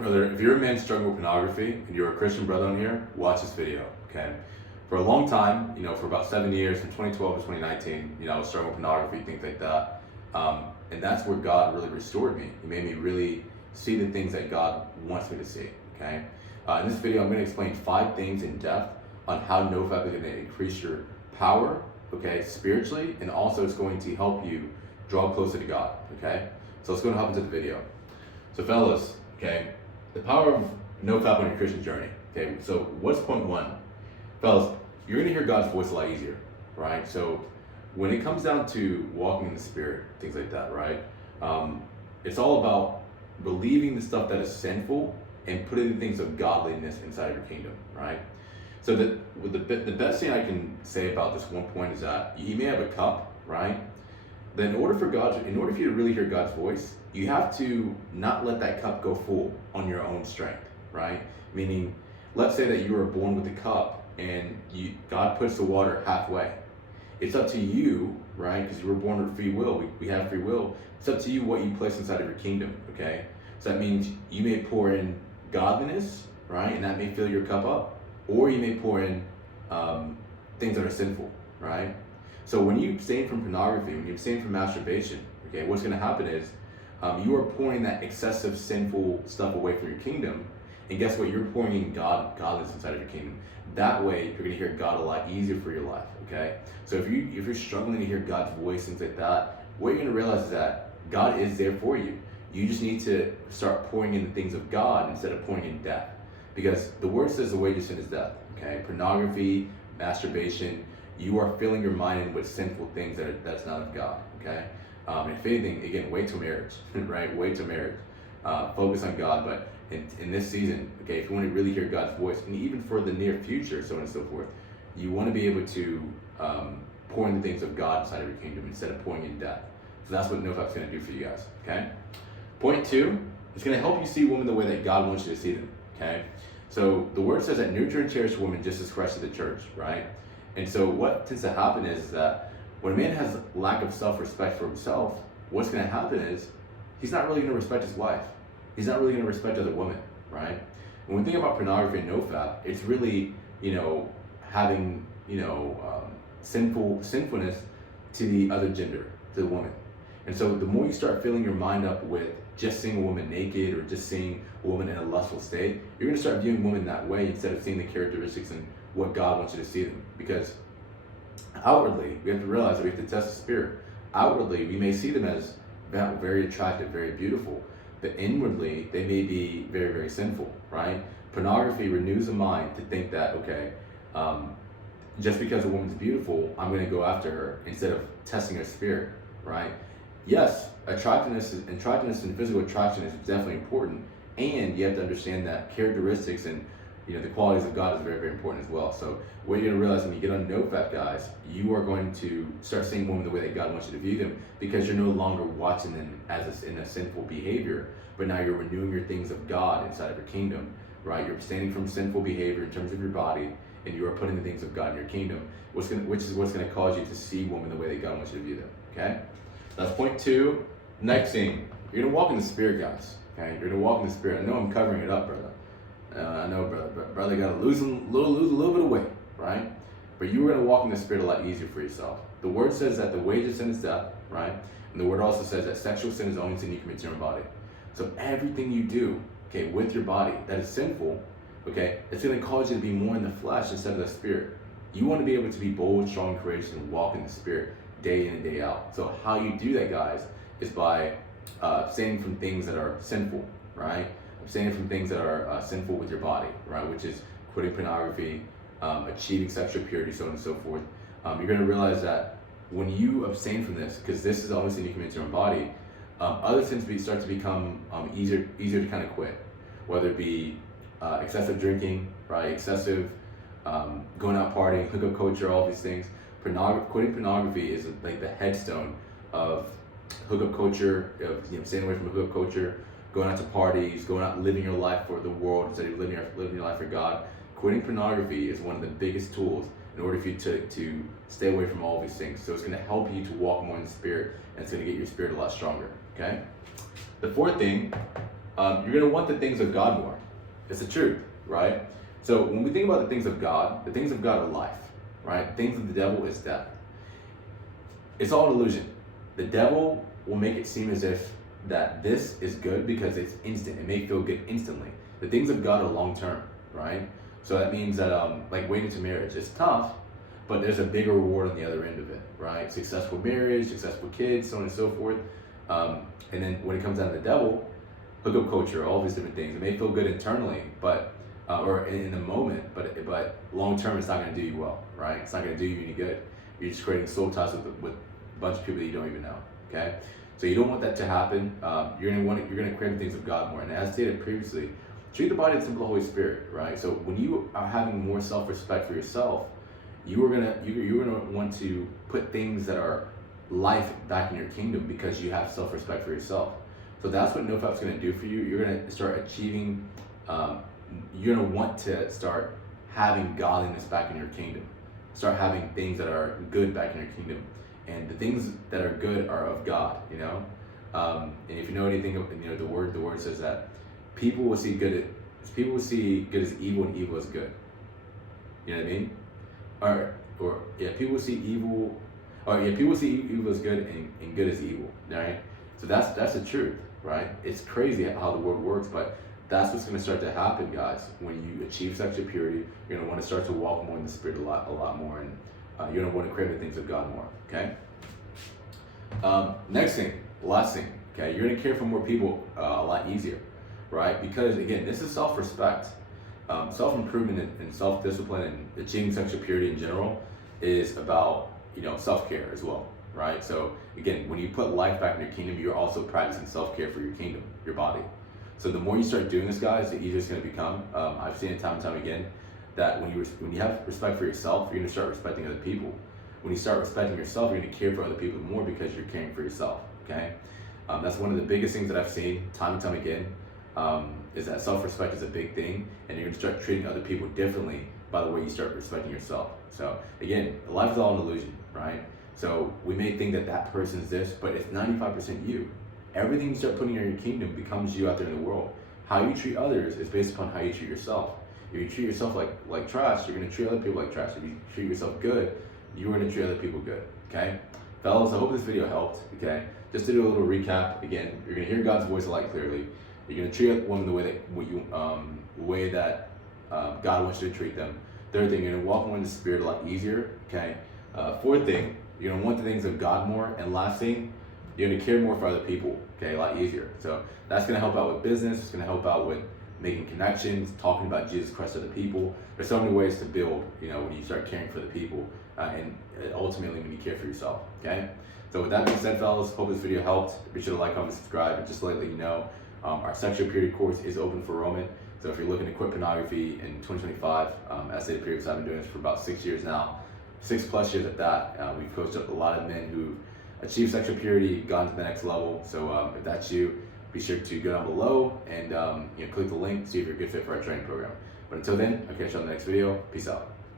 Brother, if you're a man struggling with pornography and you're a Christian brother on here, watch this video, okay? For a long time, for about 7 years, from 2012 to 2019, I was struggling with pornography, things like that. And that's where God really restored me. He made me really see the things that God wants me to see, okay? In this video, I'm going to explain 5 things in depth on how NoFap is going to increase your power, okay, spiritually, and also it's going to help you draw closer to God, okay? So let's go and hop into the video. So fellas, okay, the power of NoFap on your Christian journey, okay? So what's point 1? Fellas, you're going to hear God's voice a lot easier, right? So when it comes down to walking in the Spirit, things like that, right? It's all about believing the stuff that is sinful and putting the things of godliness inside of your kingdom, right? So the best thing I can say about this one point is that you may have a cup, right? Then in order for you to really hear God's voice, you have to not let that cup go full on your own strength, right? Meaning, let's say that you were born with a cup and God puts the water halfway. It's up to you, right? Because you were born with free will. We have free will. It's up to you what you place inside of your kingdom, okay? So that means you may pour in godliness, right? And that may fill your cup up. Or you may pour in things that are sinful, right? So when you abstain from pornography, when you abstain from masturbation, okay, what's going to happen is you are pouring that excessive sinful stuff away from your kingdom. And guess what? You're pouring in godliness inside of your kingdom. That way, you're going to hear God a lot easier for your life, okay? So if you're struggling to hear God's voice, things like that, what you're going to realize is that God is there for you. You just need to start pouring in the things of God instead of pouring in death. Because the word says the wages of sin is death, okay? Pornography, masturbation, you are filling your mind in with sinful things that's not of God, okay? And if anything, again, wait till marriage, right? Wait till marriage. Focus on God, but in this season, okay, if you want to really hear God's voice, and even for the near future, so on and so forth, you want to be able to pour in the things of God inside of your kingdom instead of pouring in death. So that's what NoFap's going to do for you guys, okay? Point 2, it's going to help you see women the way that God wants you to see them, okay? So the word says that nurture and cherish women just as Christ to the church, right? And so what tends to happen is that when a man has lack of self-respect for himself, what's going to happen is he's not really going to respect his wife. He's not really going to respect other women, right? When we think about pornography and NoFap, it's really, having, sinfulness to the other gender, to the woman. And so the more you start filling your mind up with just seeing a woman naked or just seeing a woman in a lustful state, you're going to start viewing women that way instead of seeing the characteristics and what God wants you to see them. Because outwardly, we have to realize that we have to test the spirit. Outwardly, we may see them as very attractive, very beautiful, but inwardly, they may be very, very sinful, right? Pornography renews the mind to think that, okay, just because a woman's beautiful, I'm going to go after her instead of testing her spirit, right? Yes, attractiveness and physical attraction is definitely important, and you have to understand that characteristics and the qualities of God is very, very important as well. So what you're going to realize when you get on NoFap, guys, you are going to start seeing women the way that God wants you to view them, because you're no longer watching them as in a sinful behavior, but now you're renewing your things of God inside of your kingdom, right? You're abstaining from sinful behavior in terms of your body, and you are putting the things of God in your kingdom, which is what's going to cause you to see women the way that God wants you to view them, okay? That's point 2. Next thing, you're going to walk in the Spirit, guys, okay? You're going to walk in the Spirit. I know I'm covering it up, brother. I know, brother got to lose a little bit of weight, right? But you are going to walk in the Spirit a lot easier for yourself. The word says that the wages of sin is death, right? And the word also says that sexual sin is the only sin you commit to your own body. So everything you do, okay, with your body that is sinful, okay, it's going to cause you to be more in the flesh instead of the Spirit. You want to be able to be bold, strong, courageous, and walk in the Spirit day in and day out. So how you do that, guys, is by abstaining from things that are sinful, right? Abstaining from things that are sinful with your body, right? Which is quitting pornography, achieving sexual purity, so on and so forth. You're going to realize that when you abstain from this, because this is the only sin you commit to your own body, other sins start to become easier to kind of quit. Whether it be excessive drinking, right? Excessive going out partying, hookup culture, all these things. Quitting pornography is like the headstone of hookup culture, of staying away from hookup culture, going out to parties, going out living your life for the world instead of living your life for God. Quitting pornography is one of the biggest tools in order for you to stay away from all these things. So it's going to help you to walk more in the Spirit, and it's going to get your spirit a lot stronger, okay? The fourth thing you're going to want the things of God more. It's the truth, right? So when we think about the things of God are life, right? Things of the devil is death. It's all an illusion. The devil will make it seem as if that this is good because it's instant. It may feel good instantly. The things of God are long term, right? So that means that like waiting to marriage, it's tough, but there's a bigger reward on the other end of it, right? Successful marriage, successful kids, so on and so forth. And then when it comes down to the devil, hookup culture, all these different things, it may feel good internally, but or in the moment, but long term, it's not going to do you well, right? It's not going to do you any good. You're just creating soul ties with a bunch of people that you don't even know. Okay, so you don't want that to happen. You're going to crave things of God more. And as stated previously, treat the body and temple of the Holy Spirit, right? So when you are having more self-respect for yourself, you're gonna want to put things that are life back in your kingdom because you have self-respect for yourself. So that's what NoFap's going to do for you. You're going to start achieving. You're going to want to start having godliness back in your kingdom. Start having things that are good back in your kingdom, and the things that are good are of God. You know, and if you know anything, you know the word says that people will see good as evil and evil as good. You know what I mean? People will see evil. People will see evil as good and good as evil. Right? So that's the truth, right? It's crazy how the world works, but that's what's going to start to happen, guys. When you achieve sexual purity, you're going to want to start to walk more in the Spirit a lot more, and you're going to want to crave the things of God more. Okay. Next thing, last thing. Okay, you're going to care for more people a lot easier, right? Because again, this is self-respect, self-improvement, and self-discipline, and achieving sexual purity in general is about self-care as well, right? So again, when you put life back in your kingdom, you're also practicing self-care for your kingdom, your body. So the more you start doing this, guys, the easier it's going to become. I've seen it time and time again that when you have respect for yourself, you're going to start respecting other people. When you start respecting yourself, you're going to care for other people more because you're caring for yourself. Okay, that's one of the biggest things that I've seen time and time again. Is that self-respect is a big thing, and you're going to start treating other people differently by the way you start respecting yourself. So again, life is all an illusion, right? So we may think that person's this, but it's 95% you. Everything you start putting in your kingdom becomes you out there in the world. How you treat others is based upon how you treat yourself. If you treat yourself like trash, you're going to treat other people like trash. If you treat yourself good, you're going to treat other people good. Okay, fellas, I hope this video helped. Okay, just to do a little recap again, you're going to hear God's voice a lot clearly. You're going to treat women the way that God wants you to treat them. Third thing, you're going to walk more in the Spirit a lot easier. Okay. Fourth thing, you're going to want the things of God more. And last thing, you're going to care more for other people, okay, a lot easier. So that's going to help out with business. It's going to help out with making connections, talking about Jesus Christ to the people. There's so many ways to build, when you start caring for the people, and ultimately when you care for yourself, okay? So with that being said, fellas, hope this video helped. Be sure to like, comment, subscribe, and just to let you know, our sexual purity course is open for enrollment. So if you're looking to quit pornography in 2025, as stated previously, I've been doing this for about 6 years now, 6+ years at that. We've coached up a lot of men who achieved sexual purity, gone to the next level. So if that's you, be sure to go down below and click the link, see if you're a good fit for our training program. But until then, I'll catch you on the next video. Peace out.